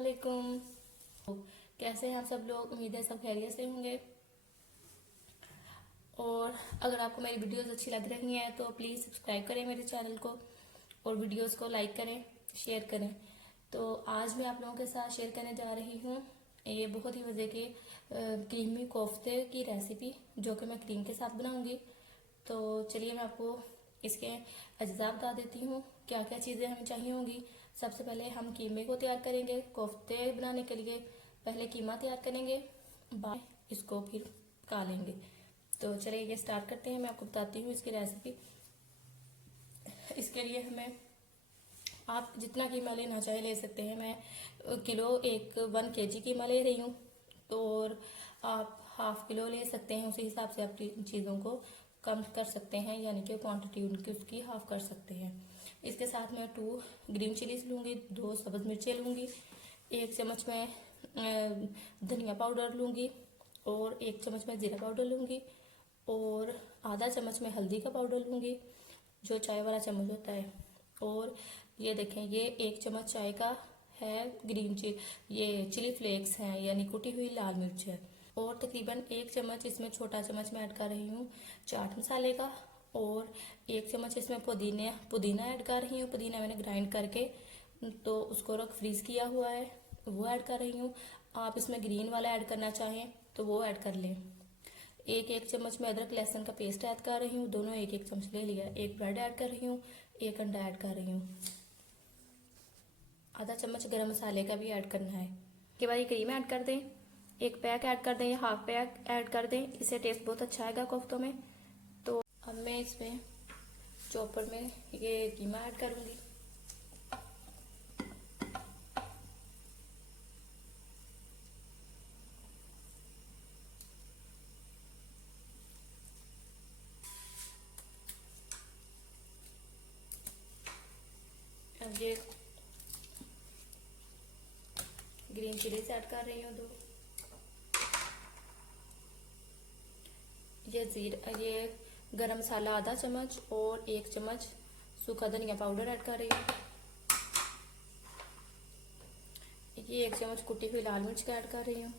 वालेकुम। कैसे हैं आप सब लोग? उम्मीद है सब खैरियत से होंगे। और अगर आपको मेरी वीडियोस अच्छी लग रही हैं तो प्लीज़ सब्सक्राइब करें मेरे चैनल को और वीडियोस को लाइक करें, शेयर करें। तो आज मैं आप लोगों के साथ शेयर करने जा रही हूँ ये बहुत ही मज़े के क्रीमी कोफ्ते की रेसिपी, जो कि मैं क्रीम के साथ बनाऊंगी। तो चलिए मैं आपको इसके अज्जा बता देती हूँ, क्या क्या चीज़ें हमें चाहिए होंगी। सबसे पहले हम कीमे को तैयार करेंगे। कोफ्ते बनाने के लिए पहले कीमा तैयार करेंगे, बाद इसको फिर पका लेंगे। तो चलिए ये स्टार्ट करते हैं। मैं आपको बताती हूँ इसकी रेसिपी। इसके लिए हमें आप जितना कीमा लेना चाहे ले सकते हैं। मैं किलो 1 kg कीमा ले रही हूँ, तो और आप ½ किलो ले सकते हैं। उसी हिसाब से आप चीज़ों को कम कर सकते हैं, यानी कि क्वांटिटी उनकी उसकी हाफ कर सकते हैं। इसके साथ मैं 2 ग्रीन चिलीज लूँगी, 2 सब्ज़ मिर्चें लूँगी, 1 चम्मच मैं धनिया पाउडर लूँगी और 1 चम्मच मैं जीरा पाउडर लूँगी और आधा चम्मच मैं हल्दी का पाउडर लूँगी, जो चाय वाला चम्मच होता है। और ये देखें, ये 1 चम्मच चाय का है ये चिली फ्लेक्स हैं, यानी कुटी हुई लाल मिर्च है। और तकरीबन 1 चम्मच इसमें छोटा चम्मच मैं ऐड कर रही हूँ चाट मसाले का, और 1 चम्मच इसमें पुदीना ऐड कर रही हूँ। पुदीना मैंने ग्राइंड करके तो उसको रख फ्रीज किया हुआ है, वो ऐड कर रही हूँ। आप इसमें ग्रीन वाला ऐड करना चाहें तो वो ऐड कर लें। 1 चम्मच मैं अदरक लहसुन का पेस्ट ऐड कर रही हूँ, दोनों 1 चम्मच ले लिया। 1 ब्रेड ऐड कर रही हूँ, 1 अंडा ऐड कर रही हूँ। आधा चम्मच गरम मसाले का भी ऐड करना है। के बाद ये क्रीम ऐड कर दें, 1 पैक ऐड कर दें या ½ पैक ऐड कर दें, इससे टेस्ट बहुत अच्छा आएगा कोफ्तों में। तो अब मैं इसमें चॉपर में ये कीमा ऐड करूँगी। अब ये ग्रीन चिलीज ऐड कर रही हूँ 2। ये गरम मसाला आधा चम्मच और 1 चम्मच सूखा धनिया पाउडर ऐड कर रही हूँ। ये 1 चम्मच कुटी हुई लाल मिर्च का ऐड कर रही हूँ।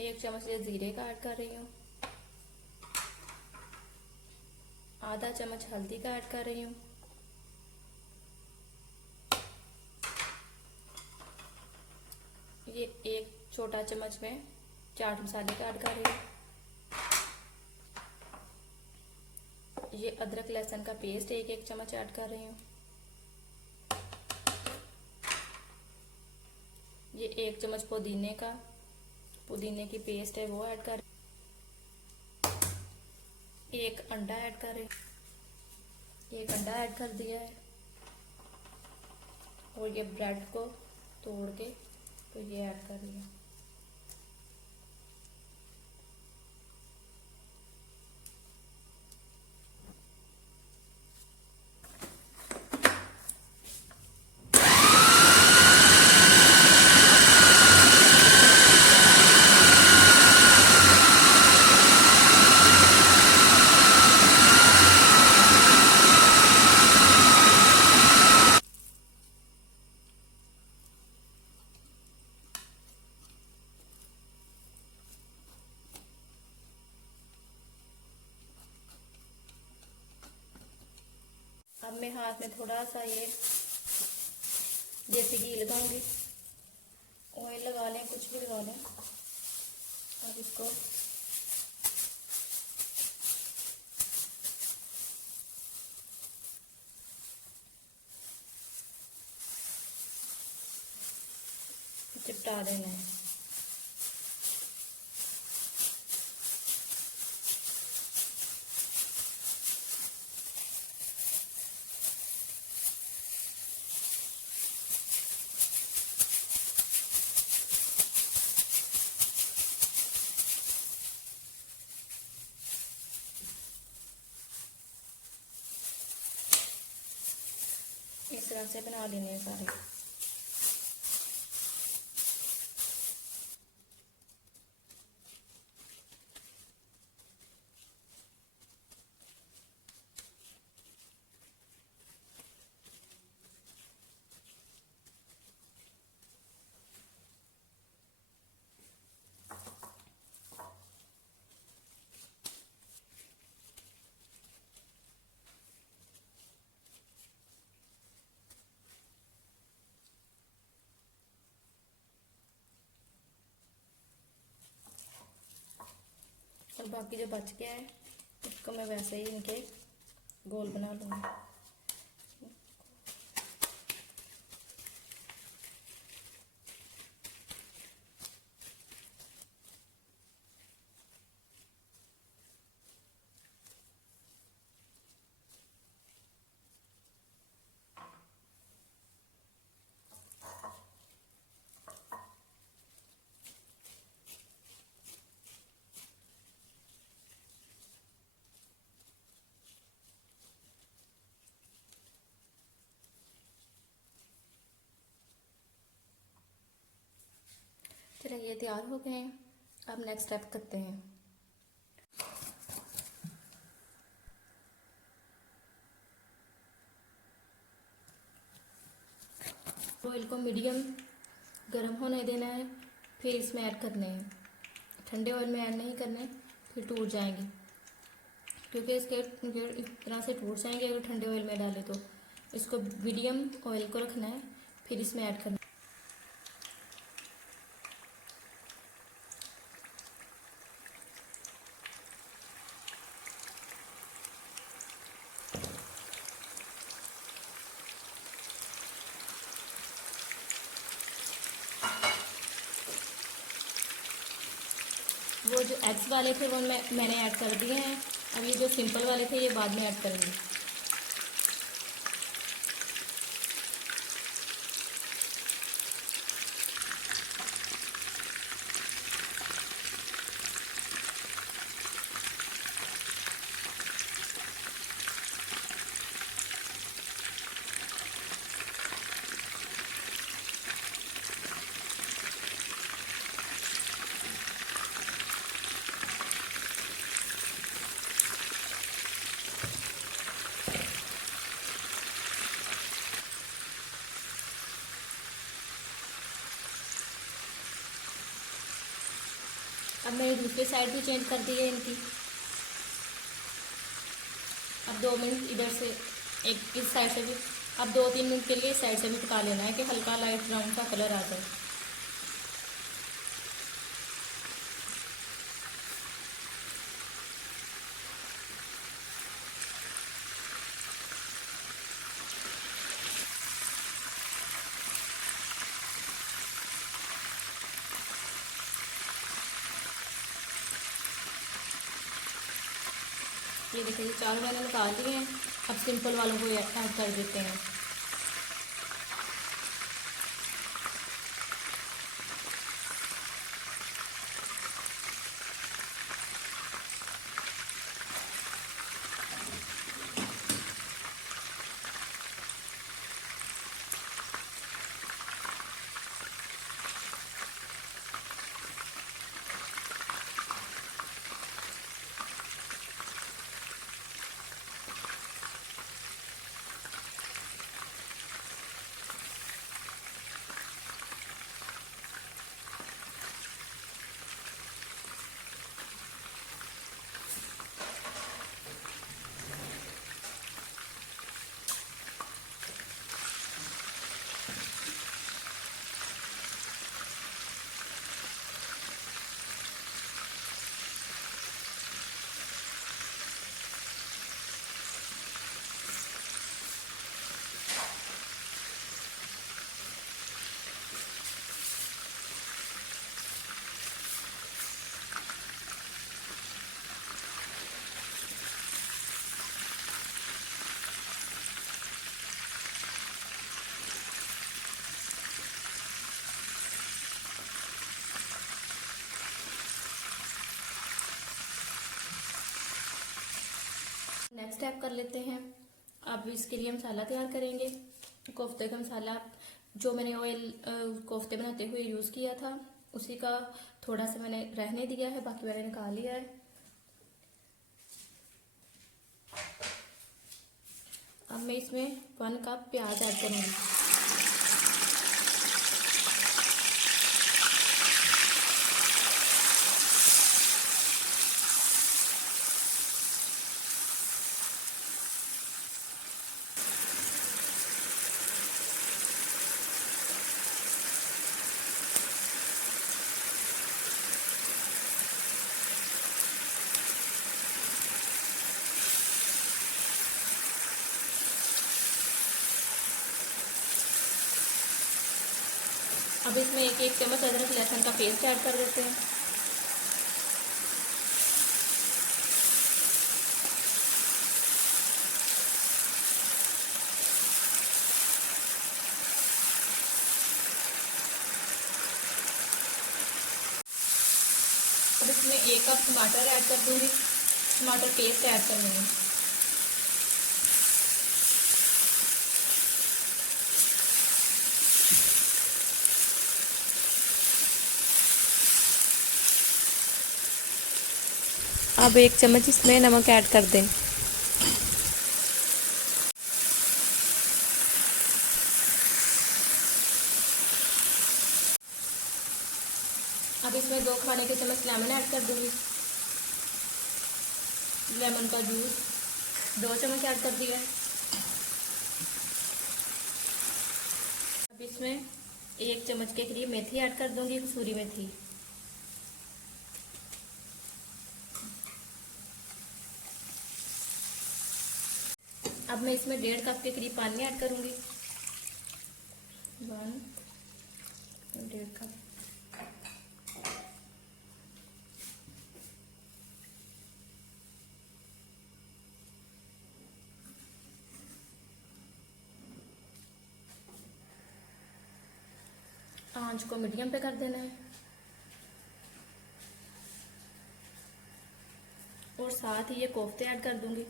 1 चम्मच ये जीरे का ऐड कर रही हूँ। आधा चम्मच हल्दी का ऐड कर रही हूँ। ये 1 छोटा चम्मच में चाट मसाले का ऐड कर रही हूँ। ये अदरक लहसुन का पेस्ट 1 चम्मच ऐड कर रही हूँ। ये 1 चम्मच पुदीने की पेस्ट है, वो ऐड कर। 1 अंडा ऐड कर रही हूँ। 1 अंडा ऐड कर दिया है। और ये ब्रेड को तोड़ के तो ये ऐड कर लिया। अब मैं हाथ में थोड़ा सा ये देसी घी लगाऊंगी। ऑयल लगा लें, कुछ भी लगा लें। अब इसको चिपटा देना है। इस तरह से बना लेने हैं सारे। बाकी जो बच गया है इसको मैं वैसे ही इनके गोल बना लूँगी। चलिए ये तैयार हो गए हैं। अब नेक्स्ट स्टेप करते हैं। ऑयल को मीडियम गर्म होने देना है, फिर इसमें ऐड करने हैं। ठंडे ऑयल में ऐड नहीं करने, फिर टूट जाएंगे, क्योंकि इसके इस तरह से टूट जाएंगे अगर ठंडे ऑयल में डालें तो। इसको मीडियम ऑयल को रखना है, फिर इसमें ऐड करना है। वो जो एग्स वाले थे वो मैंने ऐड कर दिए हैं। अब ये जो सिंपल वाले थे ये बाद में ऐड करेंगे। अब मैंने दूसरी साइड भी चेंज कर दी है इनकी। अब 2 मिनट इधर से एक इस साइड से भी, अब 2-3 मिनट के लिए इस साइड से भी पका लेना है कि हल्का लाइट ब्राउन का कलर आ जाए। ये देखिए, ये चारों मैंने निकाल दिए हैं। अब सिंपल वालों को ऐड कर देते हैं। नेक्स्ट स्टेप कर लेते हैं। अब इसके लिए मसाला तैयार करेंगे। कोफ्ते का मसाला जो मैंने ऑयल कोफ्ते बनाते हुए यूज़ किया था उसी का थोड़ा सा मैंने रहने दिया है, बाकी मैंने निकाल लिया है। अब मैं इसमें 1 कप प्याज ऐड करूँगी। अब इसमें एक चम्मच अदरक लहसुन का पेस्ट ऐड कर देते हैं। अब इसमें 1 कप टमाटर ऐड कर दूंगी, टमाटर पेस्ट ऐड कर दूंगी। अब 1 चम्मच इसमें नमक ऐड कर दें। अब इसमें 2 खाने के चम्मच लेमन ऐड कर दूंगी। लेमन का जूस 2 चम्मच ऐड कर दिया है। अब इसमें 1 चम्मच के करीब मेथी ऐड कर दूंगी, कसूरी मेथी। अब मैं इसमें 1.5 कप के करीब पानी ऐड करूंगी। 1.5 कप। आंच को मीडियम पे कर देना है और साथ ही ये कोफ्ते ऐड कर दूंगी।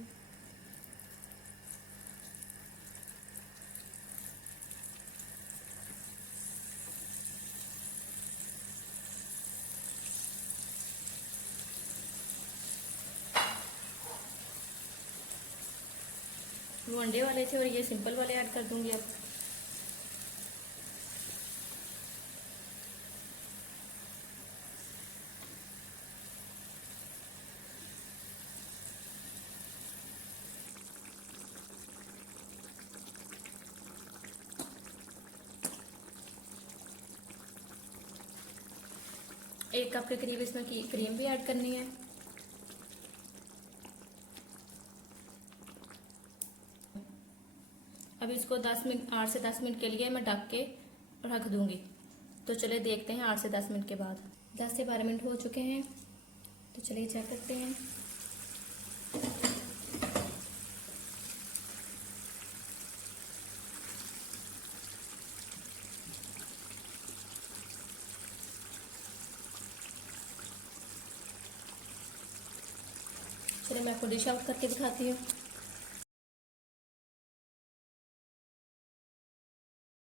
वो अंडे वाले थे और ये सिंपल वाले ऐड कर दूंगी अब। एक कप के करीब इसमें की क्रीम भी ऐड करनी है। अब इसको 8 से 10 मिनट के लिए मैं ढक के रख दूंगी। तो चलिए देखते हैं 8 से 10 मिनट के बाद। 10 से 12 मिनट हो चुके हैं, तो चलिए चेक करते हैं। चलिए मैं आपको डिश आउट करके दिखाती हूँ।